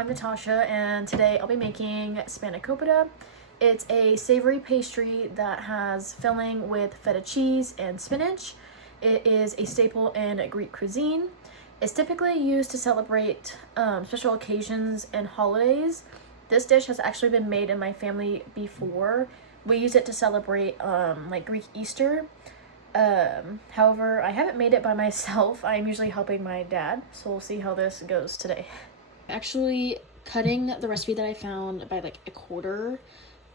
I'm Natasha, and today I'll be making Spanakopita. It's a savory pastry that has filling with feta cheese and spinach. It is a staple in Greek cuisine. It's typically used to celebrate special occasions and holidays. This dish has actually been made in my family before. We use it to celebrate like Greek Easter. However, I haven't made it by myself. I'm usually helping my dad, so we'll see how this goes today. Actually cutting the recipe that I found by like a quarter,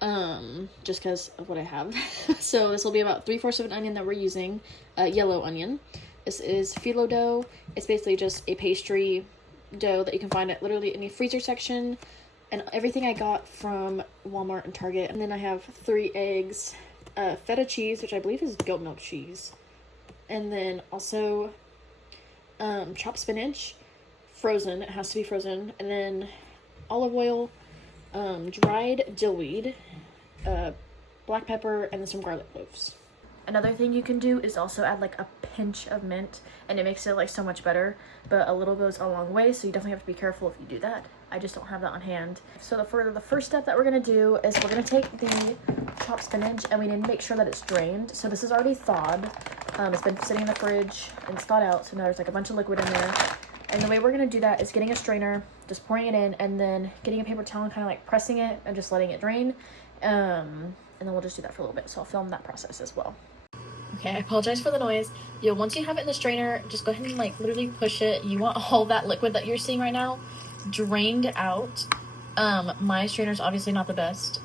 just because of what I have. So this will be about 3/4 of an onion that we're using, yellow onion. This is phyllo dough. It's basically just a pastry dough that you can find at literally any freezer section, and everything I got from Walmart and Target. And then I have 3 eggs, feta cheese, which I believe is goat milk cheese, and then also chopped spinach, frozen. It has to be frozen. And then olive oil, dried dillweed, black pepper, and then some garlic cloves. Another thing you can do is also add like a pinch of mint, and it makes it like so much better, but a little goes a long way, so you definitely have to be careful if you do that. I just don't have that on hand. So the first step that we're gonna do is we're gonna take the chopped spinach, and we need to make sure that it's drained. So this is already thawed. It's been sitting in the fridge and it's thawed out, so now there's like a bunch of liquid in there. And the way we're gonna do that is getting a strainer, just pouring it in, and then getting a paper towel and kind of like pressing it and just letting it drain. And then we'll just do that for a little bit. So I'll film that process as well. Okay, I apologize for the noise. Once you have it in the strainer, just go ahead and like literally push it. You want all that liquid that you're seeing right now drained out. My strainer is obviously not the best.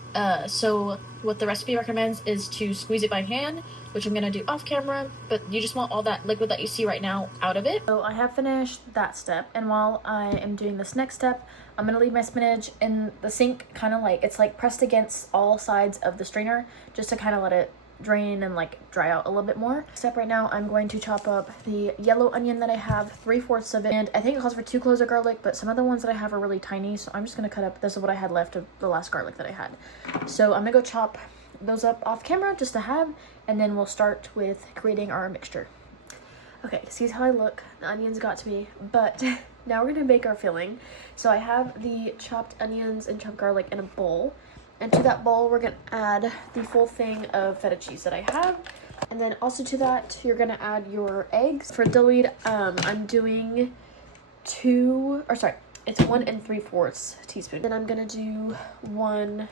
So what the recipe recommends is to squeeze it by hand, which I'm gonna do off camera, but you just want all that liquid that you see right now out of it. So I have finished that step, and while I am doing this next step, I'm gonna leave my spinach in the sink, kind of like, it's like pressed against all sides of the strainer, just to kind of let it drain and like dry out a little bit more. Step right now, I'm going to chop up the yellow onion that I have, 3/4 of it, and I think it calls for 2 cloves of garlic, but some of the ones that I have are really tiny, so I'm just gonna cut up, this is what I had left of the last garlic that I had. So I'm gonna go chop those up off camera just to have, and then we'll start with creating our mixture. Okay, see how I look? The onions got to me, but now we're gonna make our filling. So I have the chopped onions and chopped garlic in a bowl. And to that bowl, we're gonna add the full thing of feta cheese that I have. And then also to that, you're gonna add your eggs. For dillweed, I'm doing it's 1 3/4 teaspoon. Then I'm gonna do 1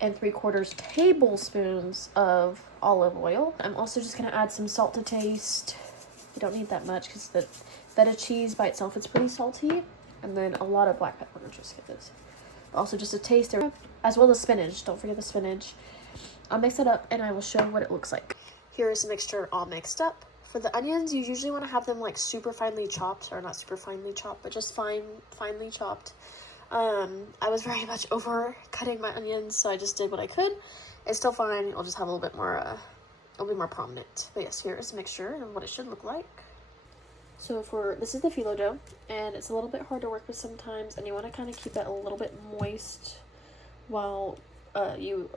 3/4 tablespoons of olive oil. I'm also just gonna add some salt to taste. You don't need that much because the feta cheese by itself is pretty salty. And then a lot of black pepper, just get this. Also just a taste there, as well as spinach. Don't forget the spinach. I'll mix it up and I will show what it looks like. Here is the mixture all mixed up. For the onions, you usually want to have them like super finely chopped, or not super finely chopped, but just finely chopped. I was very much over cutting my onions, so I just did what I could. It's still fine. I'll just have a little bit more, it'll be more prominent. But yes, here is the mixture and what it should look like. So this is the phyllo dough, and it's a little bit hard to work with sometimes, and you want to kind of keep it a little bit moist while in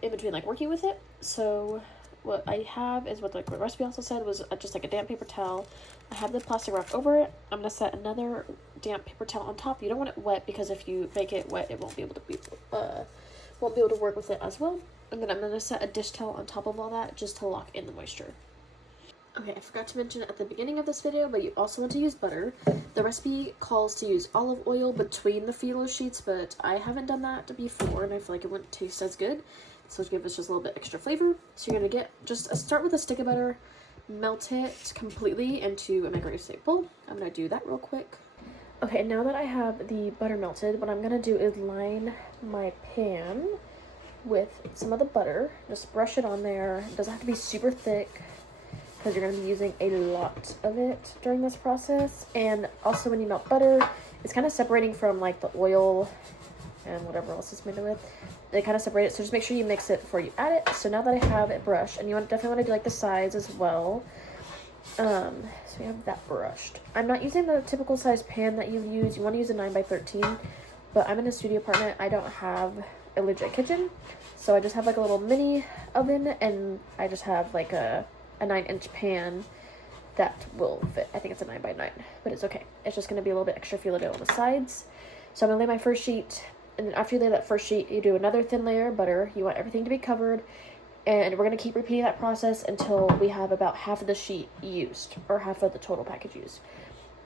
between like working with it. So what I have is what the recipe also said was just like a damp paper towel. I have the plastic wrap over it. I'm gonna set another damp paper towel on top. You don't want it wet, because if you make it wet, it won't be able to work with it as well. And then I'm gonna set a dish towel on top of all that just to lock in the moisture. Okay, I forgot to mention at the beginning of this video, but you also want to use butter. The recipe calls to use olive oil between the phyllo sheets, but I haven't done that before, and I feel like it wouldn't taste as good. So to give us just a little bit extra flavor. So you're gonna start with a stick of butter, melt it completely into a microwave safe bowl. I'm gonna do that real quick. Okay, now that I have the butter melted, what I'm gonna do is line my pan with some of the butter. Just brush it on there. It doesn't have to be super thick, because you're going to be using a lot of it during this process. And also when you melt butter, it's kind of separating from like the oil and whatever else it's made with. They kind of separate it, so just make sure you mix it before you add it. So now that I have it brushed, and you definitely want to do like the sides as well. So we have that brushed. I'm not using the typical size pan that you use. You want to use a 9x13, but I'm in a studio apartment. I don't have a legit kitchen, so I just have like a little mini oven, and I just have like a 9-inch pan that will fit. I think it's a 9x9, but it's okay. It's just going to be a little bit extra phyllo dough on the sides. So I'm gonna lay my first sheet, and then after you lay that first sheet, you do another thin layer of butter. You want everything to be covered, and we're gonna keep repeating that process until we have about half of the sheet used, or half of the total package used.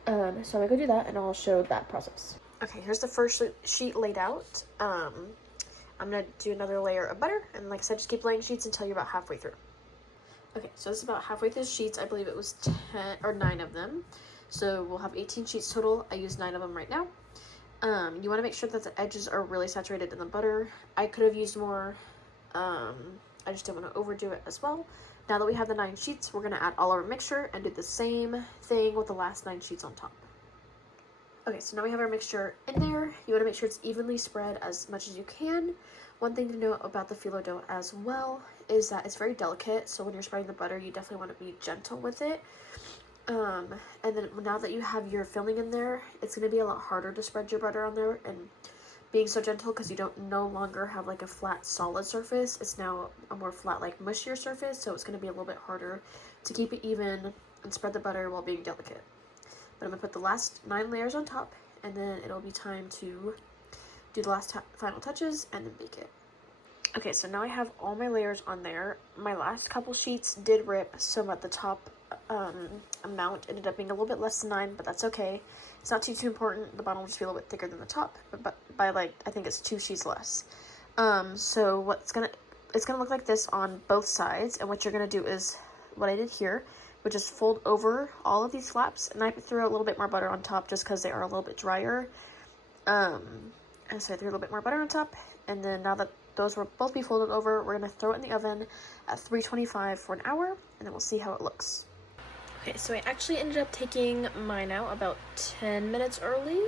So I'm gonna go do that, and I'll show that process. Okay, here's the first sheet laid out. I'm gonna do another layer of butter, and like I said, just keep laying sheets until you're about halfway through. Okay, so this is about halfway through the sheets. I believe it was 10 or 9 of them. So we'll have 18 sheets total. I used 9 of them right now. You want to make sure that the edges are really saturated in the butter. I could have used more. I just didn't want to overdo it as well. Now that we have the 9 sheets, we're going to add all our mixture and do the same thing with the last 9 sheets on top. Okay, so now we have our mixture in there. You want to make sure it's evenly spread as much as you can. One thing to note about the phyllo dough as well is that it's very delicate, so when you're spreading the butter, you definitely want to be gentle with it. And then now that you have your filling in there, it's going to be a lot harder to spread your butter on there and being so gentle, because you don't no longer have like a flat solid surface. It's now a more flat, like mushier surface, so it's going to be a little bit harder to keep it even and spread the butter while being delicate. But I'm going to put the last 9 layers on top, and then it'll be time to do the last final touches and then bake it. Okay, so now I have all my layers on there. My last couple sheets did rip, so at the top amount ended up being a little bit less than 9, but that's okay. It's not too important. The bottom will just be a little bit thicker than the top, but by like, I think it's 2 sheets less. So it's gonna look like this on both sides, and what you're gonna do is what I did here, which is fold over all of these flaps, and I threw a little bit more butter on top just because they are a little bit drier. And so I threw a little bit more butter on top, and then now that those will both be folded over, we're going to throw it in the oven at 325 for an hour, and then we'll see how it looks. Okay, so I actually ended up taking mine out about 10 minutes early.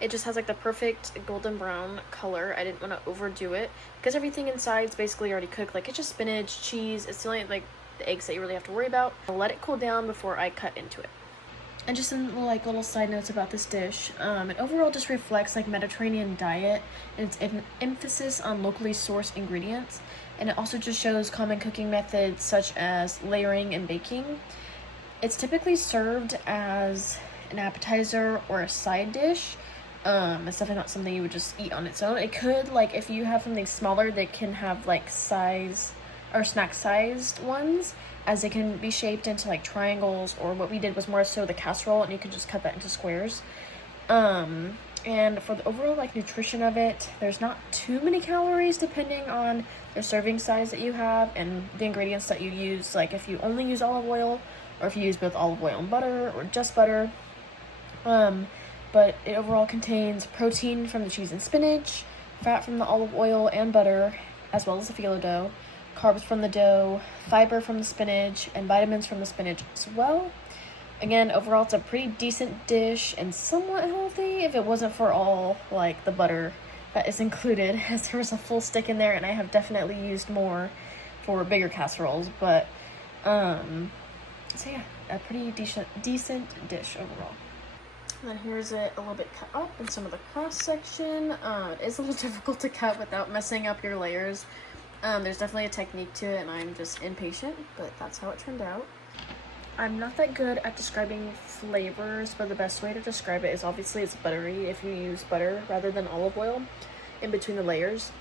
It just has like the perfect golden brown color. I didn't want to overdo it because everything inside is basically already cooked. Like, it's just spinach, cheese. It's the only like the eggs that you really have to worry about. I'll let it cool down before I cut into it. And just some like little side notes about this dish. It overall just reflects like Mediterranean diet and its emphasis on locally sourced ingredients. And it also just shows common cooking methods such as layering and baking. It's typically served as an appetizer or a side dish. It's definitely not something you would just eat on its own. It could, like, if you have something smaller, they can have like size or snack sized ones, as they can be shaped into like triangles, or what we did was more so the casserole, and you can just cut that into squares. And for the overall like nutrition of it, there's not too many calories depending on the serving size that you have and the ingredients that you use, like if you only use olive oil or if you use both olive oil and butter or just butter. But it overall contains protein from the cheese and spinach, fat from the olive oil and butter, as well as the phyllo dough, carbs from the dough, fiber from the spinach, and vitamins from the spinach as well. Again, overall, it's a pretty decent dish and somewhat healthy if it wasn't for all, like, the butter that is included, as there was a full stick in there, and I have definitely used more for bigger casseroles, but, so yeah, a pretty decent dish overall. And then here's it a little bit cut up in some of the cross-section. It is a little difficult to cut without messing up your layers. There's definitely a technique to it, and I'm just impatient, but that's how it turned out. I'm not that good at describing flavors, but the best way to describe it is obviously it's buttery if you use butter rather than olive oil in between the layers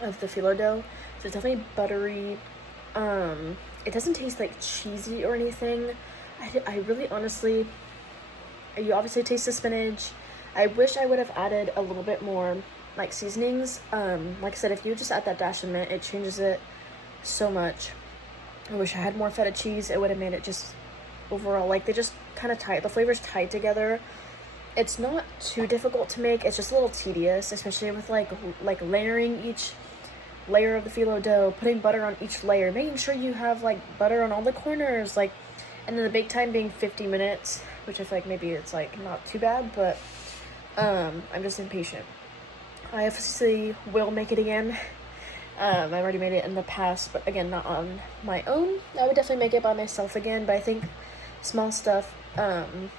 of the phyllo dough. So it's definitely buttery. It doesn't taste like cheesy or anything. I really honestly, you obviously taste the spinach. I wish I would have added a little bit more like seasonings. Like I said, if you just add that dash of mint, it changes it so much. I wish I had more feta cheese. It would have made it just overall, like, they just kind of tied, the flavors tied together. It's not too difficult to make. It's just a little tedious, especially with like layering each layer of the phyllo dough, putting butter on each layer, making sure you have like butter on all the corners, like, and then the bake time being 50 minutes, which I feel like maybe it's like not too bad, but I'm just impatient. I obviously will make it again. I've already made it in the past, but again, not on my own. I would definitely make it by myself again, but I think small stuff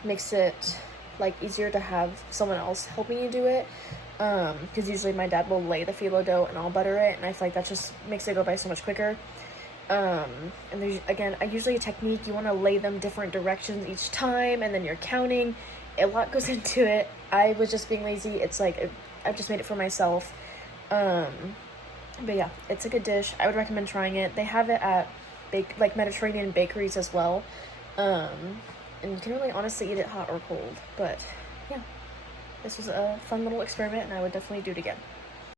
makes it like easier to have someone else helping you do it, because usually my dad will lay the phyllo dough and I'll butter it, and I feel like that just makes it go by so much quicker. And there's, again, usually a technique, you want to lay them different directions each time, and then you're counting. a lot goes into it. I was just being lazy. It's like, I just made it for myself. But yeah, it's a good dish. I would recommend trying it. They have it at Mediterranean bakeries as well. And you can really honestly eat it hot or cold. But yeah, this was a fun little experiment, and I would definitely do it again.